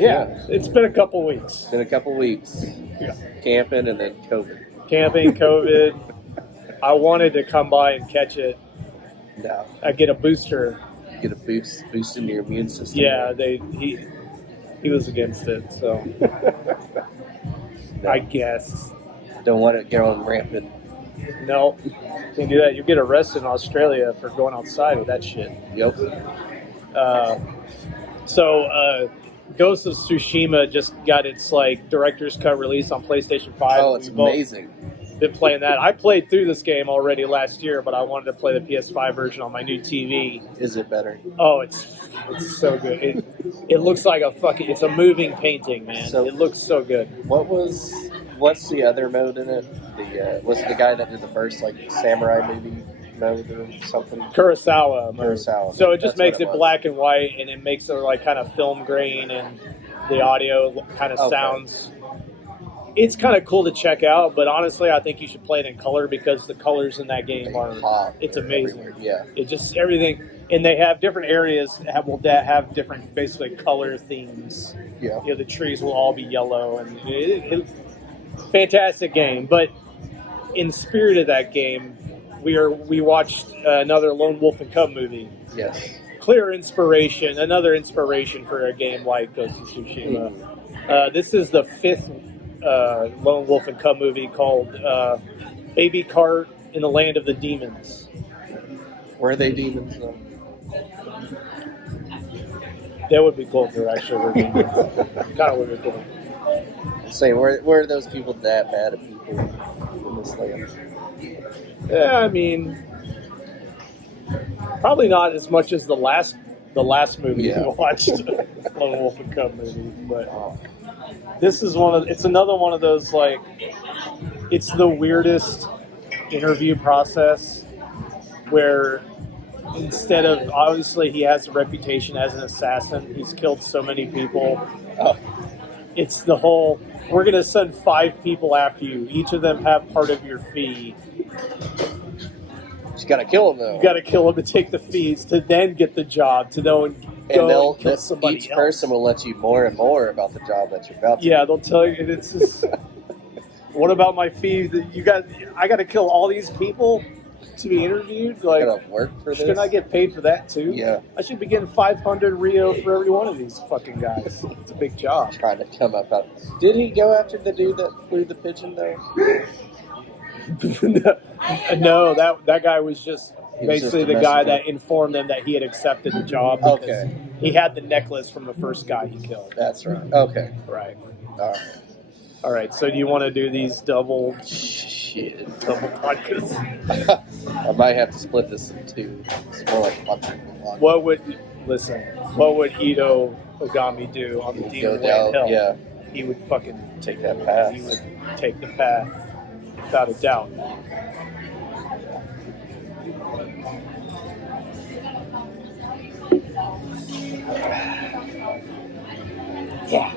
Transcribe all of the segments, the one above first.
Yeah, it's been a couple weeks. Been a couple weeks. Yeah. Camping and then COVID. Camping, COVID. I wanted to come by and catch it. No. I get a booster. Get a boost in your immune system. Yeah, he was against it, so No. I guess. Don't want it going rampant. No, can't do that. You get arrested in Australia for going outside with that shit. Yep. Ghost of Tsushima just got its director's cut release on PlayStation 5. Oh, it's amazing. Been playing that. I played through this game already last year, but I wanted to play the PS5 version on my new TV. Is it better? Oh, it's so good. It looks like it's a moving painting, man. So, it looks so good. What's the other mode in it? What's the guy that did the first samurai movie mode or something? Kurosawa. So it just That's makes what it black and white, and it makes it kind of film grain, and the audio kind of sounds. It's kind of cool to check out, but honestly, I think you should play it in color because the colors in that game it's amazing. Everywhere. Yeah. It just everything, and they have different areas that have different basically color themes. Yeah. The trees will all be yellow, and it's fantastic game. But in spirit of that game, we watched another Lone Wolf and Cub movie. Yes. Another inspiration for a game like Ghost of Tsushima. This is the fifth Lone Wolf and Cub movie called Baby Cart in the Land of the Demons. Were they demons though? That would be cool if they actually were demons. Kind of would be cool. Say, were those people that bad at people in this land? Yeah, I mean, probably not as much as the last movie we watched, Lone Wolf and Cub movie, but this is it's another one of those it's the weirdest interview process where instead of obviously he has a reputation as an assassin, he's killed so many people. It's the whole we're going to send 5 people after you. Each of them have part of your fee. You got to kill them though. You got to kill them to take the fees to then get the job to know and kill somebody each person will let you more and more about the job that you're about to do. They'll tell you. It's just, what about my fee? I got to kill all these people to be interviewed. I got to work for this. Shouldn't I get paid for that too? Yeah. I should be getting 500 Rio for every one of these fucking guys. It's a big job. Trying to come up out. Did he go after the dude that flew the pigeon though? No, that guy was just basically the guy that informed them that he had accepted the job. Okay. He had the necklace from the first guy he killed. That's right. Okay. Right. All right. So do you want to do these double podcasts? I might have to split this in 2. It's more like quadruple. What would Ito Ogami do on the Demon Land Hill? Yeah. He would fucking take that path. He would take the path without a doubt. Yeah.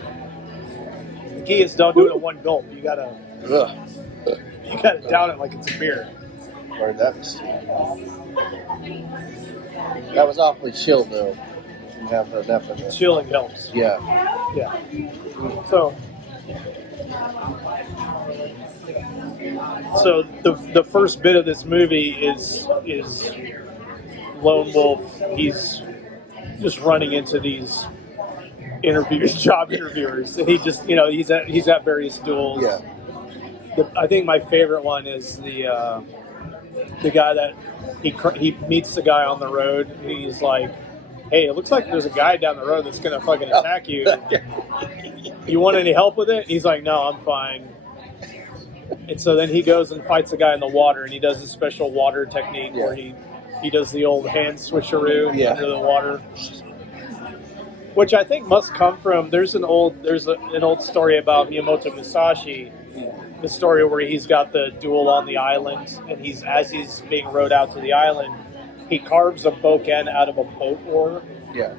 The key is don't do it in one gulp. You gotta down it like it's a beer. Learned that mistake. That was awfully chill though. You have enough of it. Chilling helps. Yeah. Yeah. So the first bit of this movie is Lone Wolf. He's just running into these job interviewers, and he just he's at various duels. Yeah. I think my favorite one is the guy that he meets the guy on the road, and he's like, "Hey, it looks like there's a guy down the road that's gonna fucking attack you. You want any help with it?" He's like, "No, I'm fine." And so then he goes and fights the guy in the water, and he does a special water technique where he does the old hand switcheroo under the water, which I think must come from. There's an old story about Miyamoto Musashi. The story where he's got the duel on the island, and as he's being rowed out to the island, he carves a boken out of a boat oar. Yeah.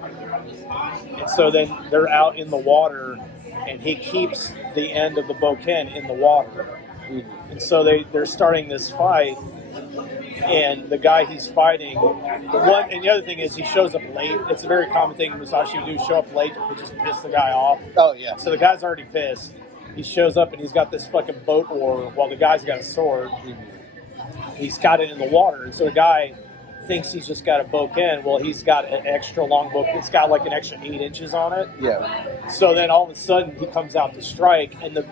And so then they're out in the water, and he keeps the end of the boken in the water. And so they're starting this fight, And the guy he's fighting, and the other thing is he shows up late. It's a very common thing Musashi would do, show up late to just piss the guy off. Oh, yeah. So the guy's already pissed. He shows up and he's got this fucking boat oar while the guy's got a sword. He's got it in the water. And so the guy thinks he's just got a boken. Well, he's got an extra long boat. It's got like an extra 8 inches on it. Yeah. So then all of a sudden he comes out to strike, and the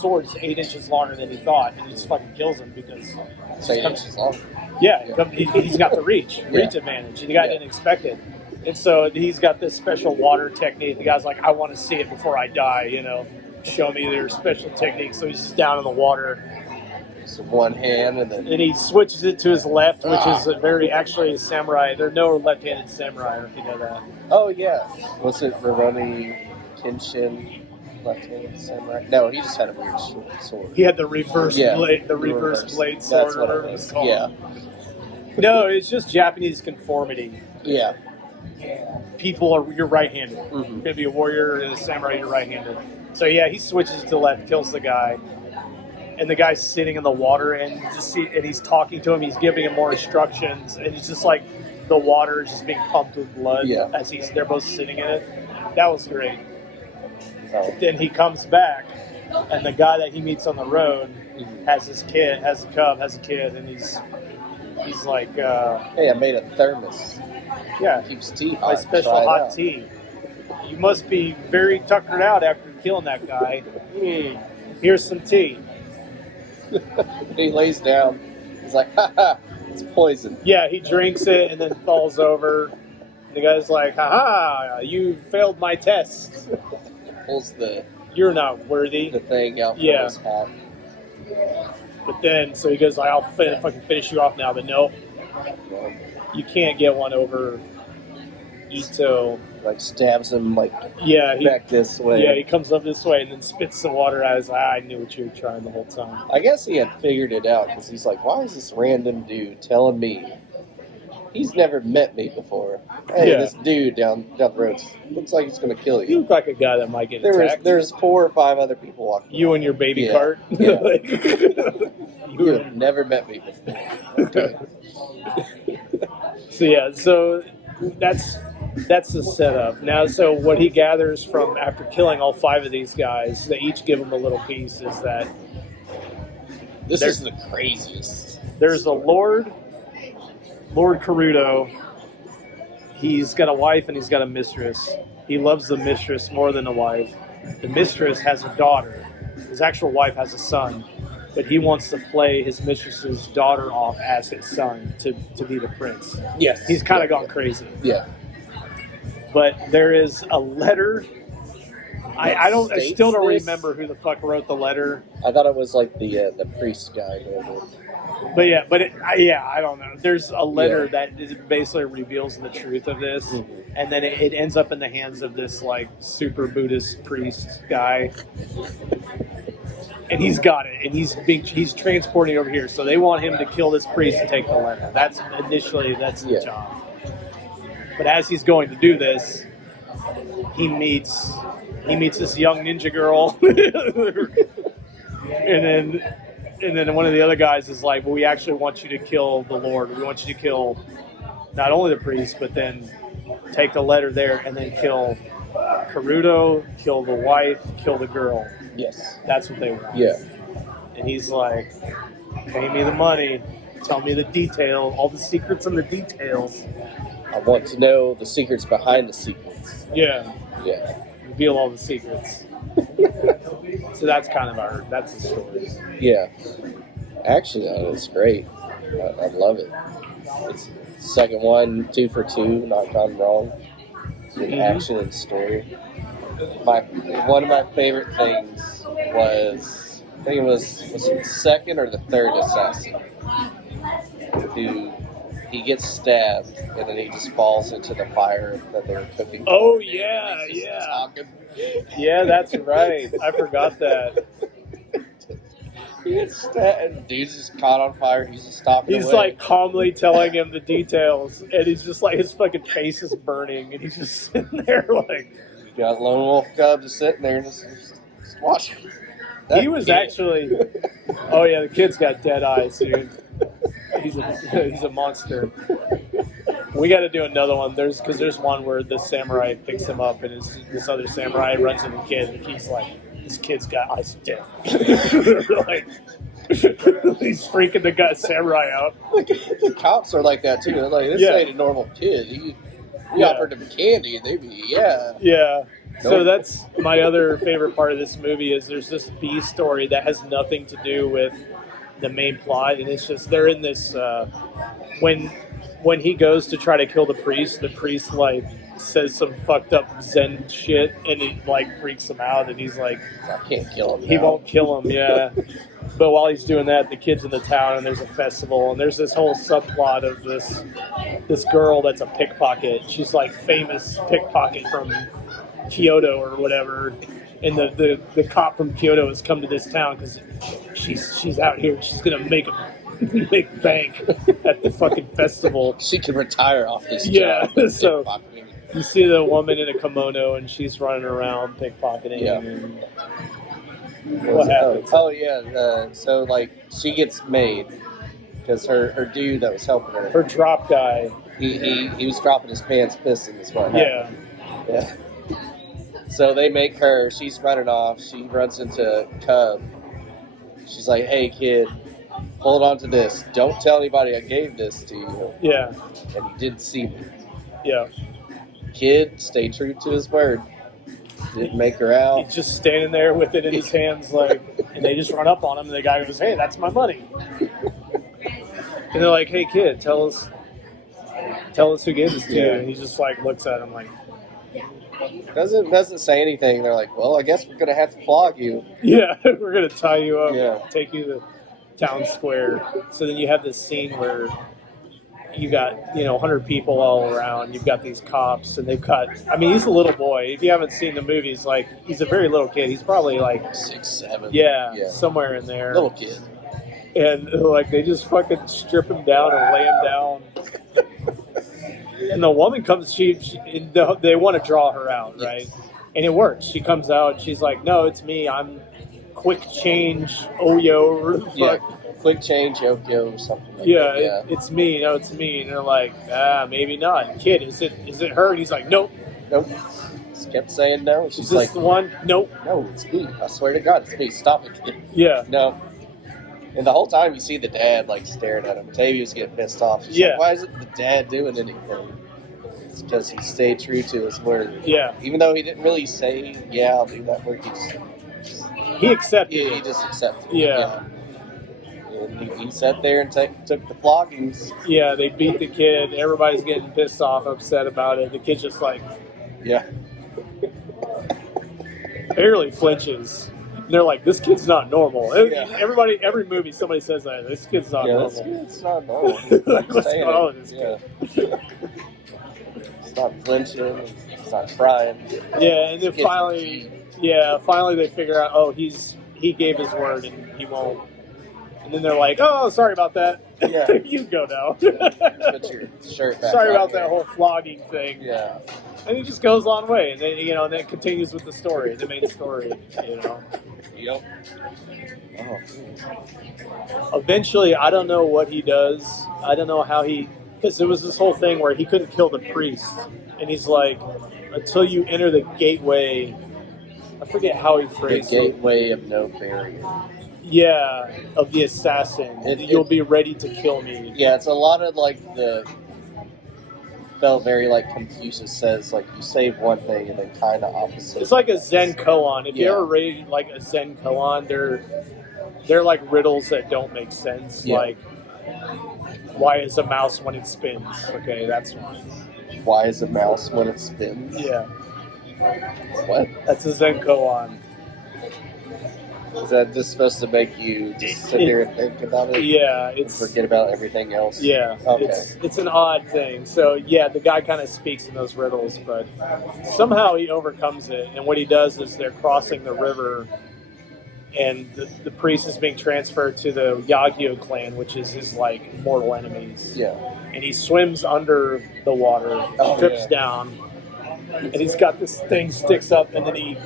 sword's 8 inches longer than he thought, and he just fucking kills him because It's 8 inches long. yeah. He's got the reach advantage, and the guy didn't expect it. And so he's got this special water technique. The guy's like, I want to see it before I die, you know. Show me their special technique. So he's just down in the water. So one hand and then... And he switches it to his left, which is actually a samurai. There are no left-handed samurai, if you know that. Oh, yeah. Was it Rurouni Kenshin, left-handed samurai? No, he just had a weird sword. He had the reverse blade, blade sword. That's what it was. Yeah. No, it's just Japanese conformity. Yeah. You're right-handed. Mm-hmm. You're going to be a warrior and a samurai, you're right-handed. So yeah, he switches to left, kills the guy, and the guy's sitting in the water, and he's talking to him. He's giving him more instructions, and it's just like the water is just being pumped with blood as they're both sitting in it. That was great. Oh. Then he comes back, and the guy that he meets on the road has a kid, and he's like, "Hey, I made a thermos. Yeah, keeps tea hot. My special hot tea. You must be very tuckered out after killing that guy. Here's some tea." He lays down. He's like, "Ha ha, it's poison." Yeah, he drinks it and then falls over. The guy's like, "Ha ha, you failed my test." Pulls You're not worthy. The thing out from his hat. But then, so he goes, "I'll fucking finish you off now." But no, you can't get one over Ito. Like stabs him back this way. Yeah, he comes up this way and then spits the water out. He's like, I knew what you were trying the whole time. I guess he had figured it out because he's like, why is this random dude telling me? He's never met me before. Hey, this dude down the road looks like he's going to kill you. You look like a guy that might get attacked. There's 4 or 5 other people walking. You and your baby cart? Yeah. You have never met me before. Okay. So that's the setup. Now, so what he gathers from after killing all 5 of these guys, they each give him a little piece, is that this is the craziest. There's a Lord Karuto. He's got a wife and he's got a mistress. He loves the mistress more than the wife. The mistress has a daughter. His actual wife has a son. But he wants to play his mistress's daughter off as his son to be the prince. Yes. He's kind of gone crazy. Yeah. But there is a letter. I still don't remember who the fuck wrote the letter. I thought it was like the priest guy. I don't know. There's a letter that basically reveals the truth of this, and then it ends up in the hands of this like super Buddhist priest guy, and he's got it, and he's transporting it over here. So they want him to kill this priest and take the letter. That's the job. But as he's going to do this, he meets this young ninja girl, and then one of the other guys is like, well, we actually want you to kill the Lord. We want you to kill not only the priest, but then take the letter there and then kill Karuto, kill the wife, kill the girl. Yes. That's what they want. Yeah. And he's like, pay me the money. Tell me the detail, all the secrets and the details. I want to know the secrets behind the secrets. Yeah. Yeah. Reveal all the secrets. So that's that's the story. Yeah. Actually, it's great. I love it. It's the second one, 2 for 2, not gone wrong. With action and story. One of my favorite things was, I think it was the second or the third assassin who he gets stabbed and then he just falls into the fire that they were cooking. Oh yeah. Yeah, that's right. I forgot that. He gets stabbed and dude's just caught on fire. He's just stopping. He's like calmly telling him the details, and he's just like his fucking face is burning, and he's just sitting there like. You got Lone Wolf Cub just sitting there and just watching. He was actually. Oh yeah, the kid's got dead eyes, dude. he's a monster. We got to do another one. There's one where the samurai picks him up, and this other samurai runs into the kid, and he's like, this kid's got eyes of death. Like, he's freaking the samurai out. The cops are like that too. They're like, this ain't a normal kid. He offered him candy, and they'd be yeah. So that's my other favorite part of this movie is there's this B story that has nothing to do with the main plot, and it's just they're in this when he goes to try to kill the priest like says some fucked up Zen shit, and it like freaks him out, and he's like, I can't kill him. He won't kill him, yeah. But while he's doing that, the kid's in the town, and there's a festival, and there's this whole subplot of this girl that's a pickpocket. She's like famous pickpocket from Kyoto or whatever, and the cop from Kyoto has come to this town because she's out here. She's gonna make bank at the fucking festival. She can retire off this job. Yeah, so you see the woman in a kimono, and she's running around pickpocketing. Yeah. And what happens? Oh yeah. So like she gets made because her dude that was helping her, her drop guy, he was dropping his pants, pissing is what happened. Yeah. So they make her. She's running off. She runs into Cub. She's like, "Hey kid, hold on to this. Don't tell anybody I gave this to you." Yeah. And he did see me. Yeah. Kid stayed true to his word. Didn't make her out. He's just standing there with it in his hands, like, and they just run up on him, and the guy goes, "Hey, that's my money." And they're like, "Hey, kid, tell us who gave this to you." And he just like looks at him like, doesn't say anything. They're like, "Well, I guess we're gonna have to flog you." "Yeah, we're gonna tie you up, take you to the town square." So then you have this scene where you got 100 people all around. You've got these cops, and they've got. I mean, he's a little boy. If you haven't seen the movies, like he's a very little kid. He's probably like 6, 7. Yeah, somewhere in there. Little kid. And like they just fucking strip him down and lay him down. And the woman comes. They want to draw her out, right? Yes. And it works. She comes out. She's like, "No, it's me. I'm quick change Oyo." Yeah. Quick change, Yokio, or something like yeah, that. it's me. No, it's me. And they're like, maybe not. Kid, is it her? And he's like, nope. Just kept saying no. She's is this like, the one? Nope. No, it's me. I swear to God, it's me. Stop it, kid. Yeah. No. And the whole time you see the dad like staring at him. Tavio's getting pissed off. She's like, why isn't the dad doing anything? It's because he stayed true to his word. Yeah. Even though he didn't really say, yeah, I'll do that work. He accepted it. He just accepted it. Yeah. And he sat there and took the floggings. Yeah, they beat the kid. Everybody's getting pissed off, upset about it. The kid's just like, barely flinches. And they're like, this kid's not normal. Every movie, somebody says that. This kid's not normal. This kid's not normal. Like, what's going on with this kid? It's not flinching. It's not crying. Yeah, and then finally they figure out, he gave his word and he won't. And then they're like, "Oh, sorry about that. Yeah. You go now." Put your shirt back. Sorry about that whole flogging thing. Yeah. And he just goes on way, and then and then it continues with the story, the main story. Yep. Oh. Eventually, I don't know what he does. I don't know how because there was this whole thing where he couldn't kill the priest, and he's like, until you enter the gateway. I forget how he phrased it. The gateway of no barrier. Yeah, of the assassin. You'll be ready to kill me. Yeah, it's a lot of like felt very like Confucius says, like you say one thing and then kind of opposite. It's like a Zen koan. If you ever read like a Zen koan, they're like riddles that don't make sense. Yeah. Like, why is a mouse when it spins? Okay, that's one. Why is a mouse when it spins? Yeah. What? That's a Zen koan. Is that just supposed to make you just sit there and think about it? Yeah, and forget about everything else? Yeah, okay. It's an odd thing. So yeah, the guy kind of speaks in those riddles, but somehow he overcomes it. And what he does is they're crossing the river, and the priest is being transferred to the Yagyu clan, which is his like mortal enemies. Yeah. And he swims under the water, strips down, and he's got this thing sticks up, and then he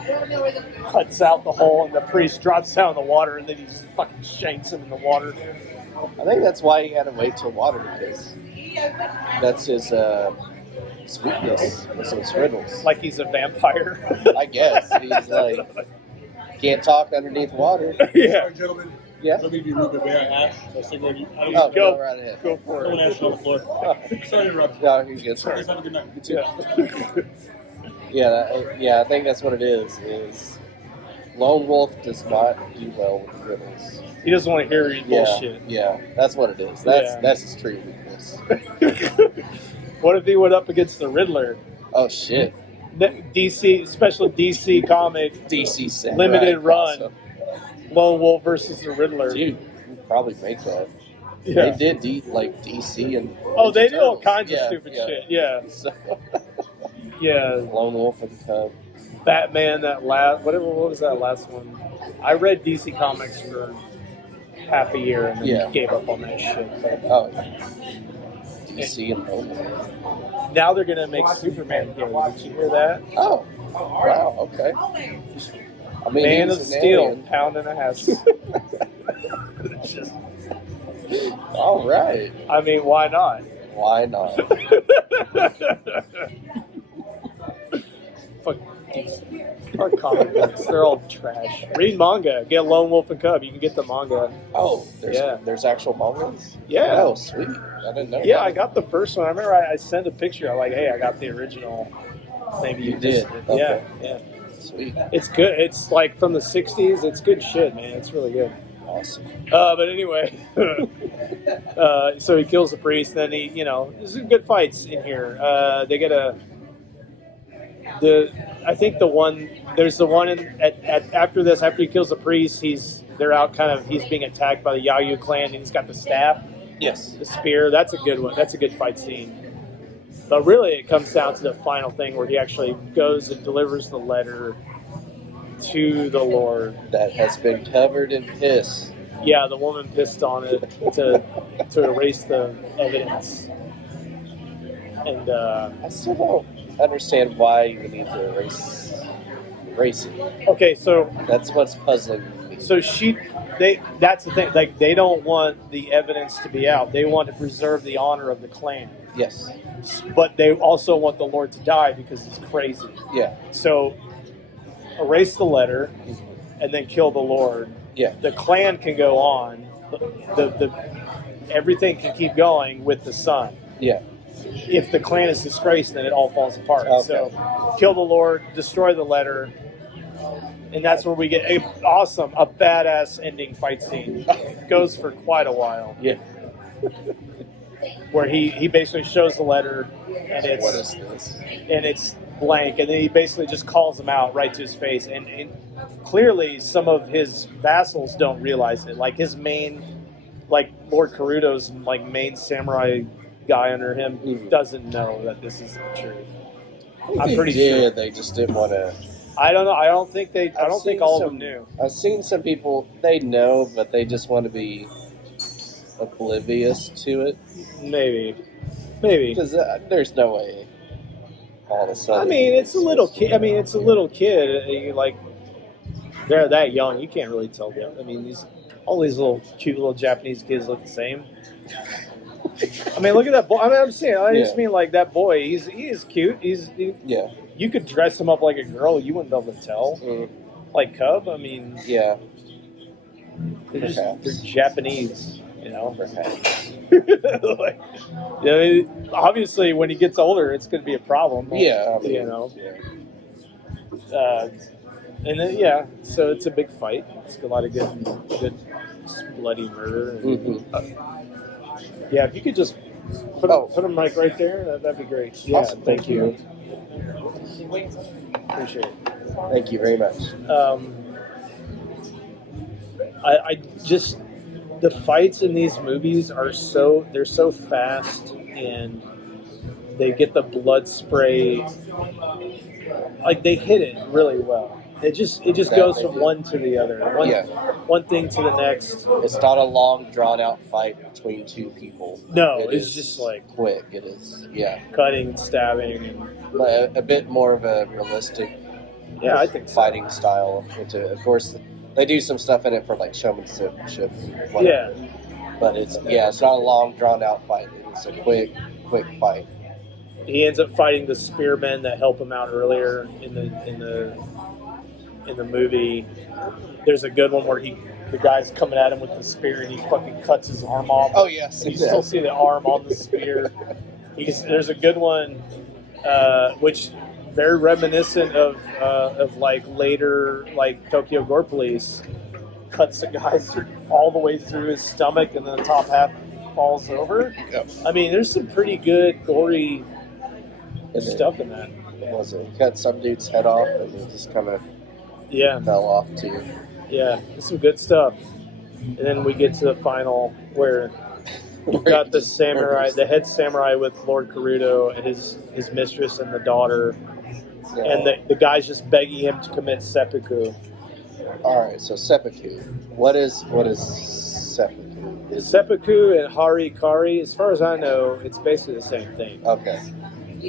cuts out the hole, and the priest drops down in the water, and then he just fucking shanks him in the water. I think that's why he had to wait till water, because that's his sweetness, was his riddles. Like he's a vampire. I guess. He's like, can't talk underneath water. Yeah. Sorry, gentlemen. Yeah. Let me be rude, but may I ask? I was thinking, I don't Oh, Go. go right ahead. Go for Someone it. asked you on the floor. Sorry to interrupt. No, he's good. Guys, have a good night. You too. Yeah. Yeah, I think that's what it is Lone Wolf does not do well with riddles. He doesn't want to hear your bullshit. Yeah, that's what it is. Yeah. That's his true weakness. What if he went up against the Riddler? Oh, shit. DC, special DC comic, DC set. limited run. Awesome. Lone Wolf versus the Riddler. Dude, we'd probably make that. Yeah. They did DC and... Oh, they do all Turtles. kinds of Yeah, stupid yeah. shit. Yeah. So, Yeah. Lone Wolf and Cub. Batman, what was that last one? I read DC Comics for half a year and then Yeah. gave up on that shit. But Oh, yeah. DC and Lone Wolf. now they're going to make Superman gay. Did you hear that? Oh, wow, okay. I mean, Man he's of an Steel, alien. pound and a half. All right. I mean, why not? Why not? Fuck comic books. They're all trash. Read manga. Get Lone Wolf and Cub. You can get the manga. Oh, Yeah. there's actual mangas? Yeah. Oh, sweet. I didn't know Yeah, that. I got the first one. I remember I sent a picture. I'm like, hey, I got the original. Maybe You you did? missed it. Okay. Yeah. Sweet. It's good. It's like from the 60s. It's good shit, man. It's really good. Awesome. But anyway, so he kills the priest. Then there's some good fights in here. They get there's the one after this, after he kills the priest, he's being attacked by the Yayu clan, and he's got the staff, Yes. the spear. That's a good one. That's a good fight scene. But really, it comes down to the final thing where he actually goes and delivers the letter to the Lord. That has been covered in piss. Yeah, the woman pissed on it to erase the evidence. And I still don't understand why you need to erase it. okay, so That's what's puzzling me. that's the thing. Like, they don't want the evidence to be out. They want to preserve the honor of the clan. Yes. But they also want the Lord to die because he's crazy. Yeah. So erase the letter and then kill the Lord. Yeah. The clan can go on. The everything can keep going with the son. Yeah. If the clan is disgraced, then it all falls apart. Okay. So kill the Lord, destroy the letter, and that's where we get a badass ending fight scene. Goes for quite a while. Yeah. Where he basically shows the letter, and What is this? it's blank, and then he basically just calls him out right to his face. And clearly, some of his vassals don't realize it. Like his main, like Lord Karuto's main samurai guy under him doesn't know that this is the truth. I'm pretty sure. They just didn't want to. I don't know. I don't think all of them some- knew. I've seen some people, they know, but they just want to be oblivious to it. Maybe. Because there's no way all of a sudden. I mean, it's a little kid. Like, they're that young. You can't really tell them. I mean, all these little cute little Japanese kids look the same. I mean, look at that boy. I mean, I'm saying, I just mean like that boy. He is cute. Yeah. You could dress him up like a girl. You wouldn't be able to tell. Like Cub. I mean, Yeah. they're Perhaps. Japanese. Perhaps. Like, obviously, when he gets older, it's going to be a problem. Yeah. I mean, Yeah. And then so it's a big fight. It's a lot of good bloody murder. And, yeah, if you could just put him like right there, that'd be great. Yeah, Awesome. thank you. Appreciate it. Thank you very much. I just the fights in these movies are so fast, and they get the blood spray. Like, they hit it really well. It just that goes they from do. one to the other. One thing to the next. It's not a long, drawn-out fight between two people. No, It it's is just like quick. It is, yeah. cutting and stabbing. And, A bit more of a realistic yeah, I think so. fighting style. Of course, they do some stuff in it for like showmanship. And whatever. Yeah. But it's not a long, drawn-out fight. It's a quick fight. He ends up fighting the spearmen that help him out earlier in the movie. There's a good one where the guy's coming at him with the spear and he fucking cuts his arm off. Oh yes, You still see the arm on the spear. There's a good one, which very reminiscent of like later like Tokyo Gore Police. Cuts the guy all the way through his stomach and then the top half falls over. Yep. I mean, there's some pretty good gory stuff in that. Was it? He cut some dude's head off and it just kind of fell off too. Yeah, there's some good stuff. And then we get to the final where we've got the samurai, the head samurai with Lord Karuto and his mistress and the daughter. Yeah. And the guy's just begging him to commit seppuku. All right, so seppuku. What is seppuku? Seppuku and harikari, as far as I know, it's basically the same thing. Okay.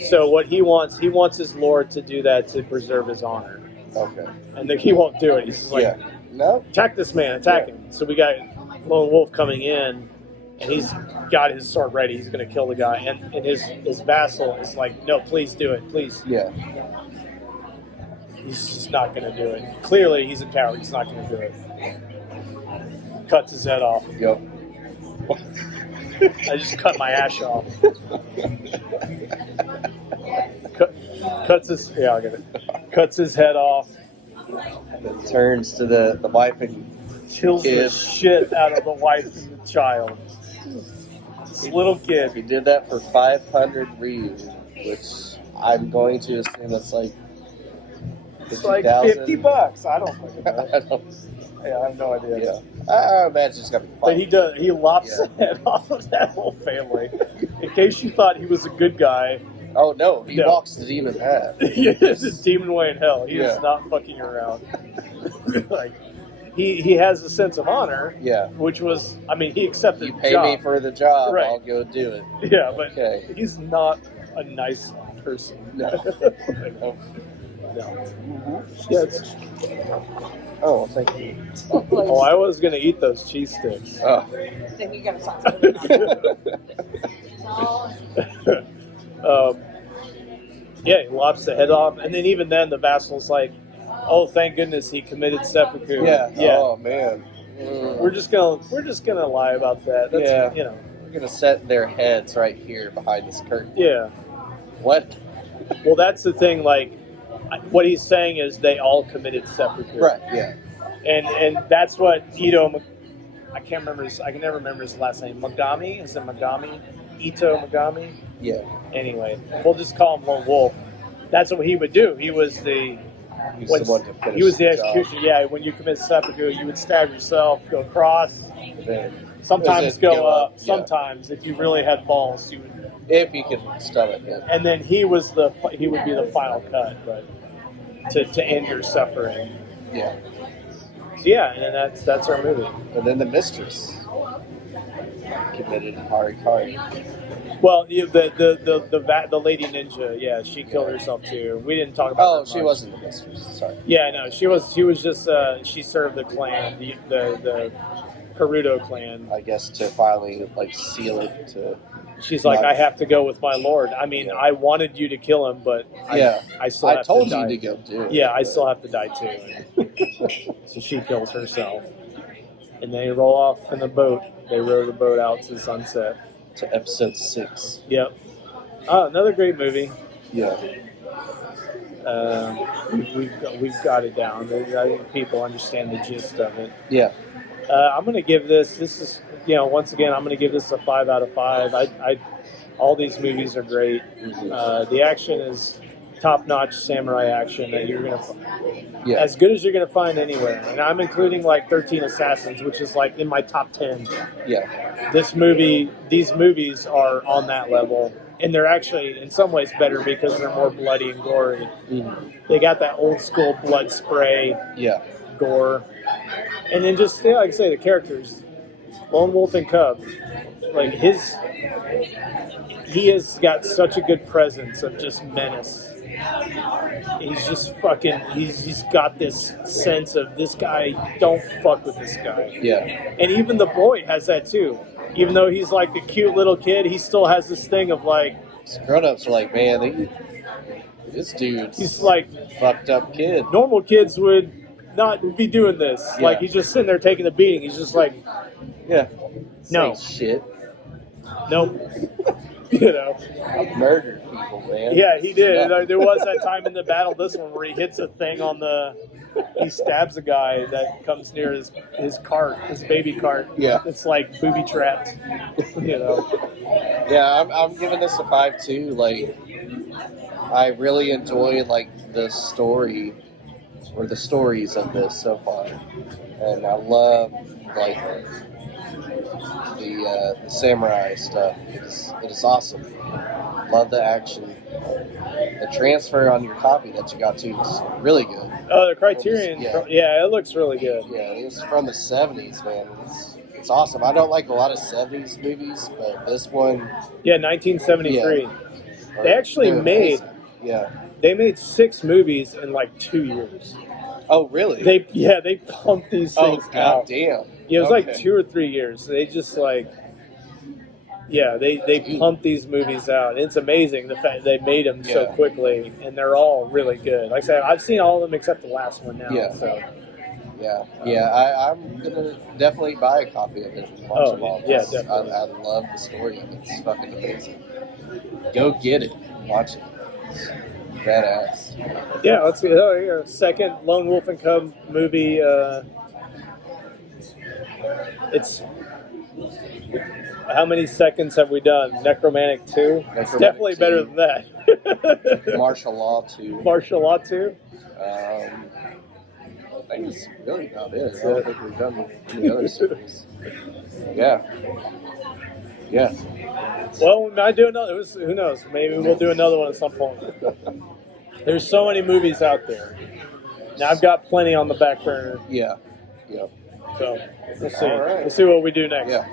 So what he wants his lord to do that to preserve his honor. Okay. And he won't do it. He's just like, no, attack this man, attack him. So we got Lone Wolf coming in, and he's got his sword ready. He's going to kill the guy. And his vassal is like, no, please do it, please. Yeah. He's just not going to do it. Clearly, he's a coward. He's not going to do it. Cuts his head off. Yep. I just cut my ash off. Cuts his head off. And then turns to the wife and Kills the shit out of the wife and the child. This little kid. He did that for 500 ryu, which I'm going to assume that's like It's like $50. I don't fucking know. I have no idea. Yeah. I imagine it's got to be fun. But he lops the head off of that whole family. In case you thought he was a good guy. Oh, no. He walks the demon path. This is demon way in hell. He is not fucking around. Like, he has a sense of honor. Yeah. Which was, I mean, he accepted the job. You pay me for the job, right. I'll go do it. Yeah, but he's not a nice person. No. No. Yeah, oh, thank you. Oh, I was going to eat those cheese sticks. Oh. Then you got to talk yeah, he lops the head off. And then even then, the vassal's like, oh, thank goodness he committed seppuku. Yeah. Oh, man. We're just gonna lie about that. That's, you know. We're going to set their heads right here behind this curtain. Yeah. What? Well, that's the thing, like, what he's saying is they all committed seppuku. Right, yeah. And that's what Ito, I can never remember his last name. Magami? Is it Magami? Ito Magami? Yeah. Anyway, we'll just call him Lone Wolf. That's what he would do. He was the executioner. Yeah, when you commit seppuku, you would stab yourself, go across, sometimes go up. Yeah. Sometimes, if you really had balls, you would. If you could stomach it. And then he would be the final cut, but to end your suffering. Yeah. So yeah, and then that's our movie. And then the mistress committed harikari. Well, the lady ninja, yeah, she killed herself too. We didn't talk about. Oh, she wasn't the mistress. Sorry. Yeah, no, she was just she served the clan, the Karuto clan. I guess to finally seal it to. She's like, I have to go with my lord. I mean, I wanted you to kill him, but I still have told to die. you to go do it. Yeah, I still have to die too. So she kills herself, and they roll off in the boat. They row the boat out to sunset. To episode 6. Yep. Oh, another great movie. Yeah. We've got it down. I think people understand the gist of it. Yeah. I'm going to give this is, once again, I'm going to give this a 5 out of 5. All these movies are great. Mm-hmm. The action is top-notch samurai action that you're gonna find. Yeah. As good as you're gonna find anywhere. And I'm including like 13 Assassins, which is like in my top 10. Yeah. These movies are on that level, and they're actually in some ways better because they're more bloody and gory. Mm-hmm. They got that old school blood spray, Yeah. gore, and then just like I say, the characters, Lone Wolf and Cub, like he has got such a good presence of just menace. He's just fucking. He's got this sense of this guy. Don't fuck with this guy. Yeah. And even the boy has that too. Even though he's like the cute little kid, he still has this thing of like. Grown-ups are like, man, this dude's he's like fucked up kid. Normal kids would not be doing this. Yeah. Like he's just sitting there taking the beating. He's just like, Yeah. No. Say shit. nope. You know. Murdered people, man. Yeah, he did. Yeah. There was that time in the battle, this one, where he hits a thing on he stabs a guy that comes near his cart, his baby cart. Yeah. It's like booby trapped, you know. Yeah, I'm giving this a 5 too. Like, I really enjoy like the story or the stories of this so far, and I love like the samurai stuff. It is awesome. Love the action. The transfer on your copy that you got too is really good. Oh, the Criterion. Yeah. Yeah, it looks really good. Yeah, it's from the 70s, man. It's awesome. I don't like a lot of 70s movies, but this one... Yeah, 1973. Yeah. They actually They're made... amazing. Yeah. They made 6 movies in like 2 years. Oh, really? They pumped these things God out. damn. Yeah, it was like Okay. 2 or 3 years. They just like... Yeah, they pumped these movies out. It's amazing the fact they made them so Yeah. quickly, and they're all really good. Like I said, I've seen all of them except the last one now. Yeah. So. Yeah. I'm gonna definitely buy a copy of it and watch them all. Yeah, 'cause definitely. I love the story of it. It's fucking amazing. Go get it. Watch it. It's badass. Yeah, let's see. Oh, here, second Lone Wolf and Cub movie. It's how many seconds have we done? Necromantic 2? It's Necromantic definitely 2. better than that. Martial Law 2. Martial Law 2? I think it's really about it. I don't think we've done any other series. Yeah. Yeah. Well, we might do another. Who knows? Maybe we'll do another one at some point. There's so many movies out there. Now I've got plenty on the back burner. Yeah. Yeah. So we'll see. All right. We'll see what we do next. Yeah.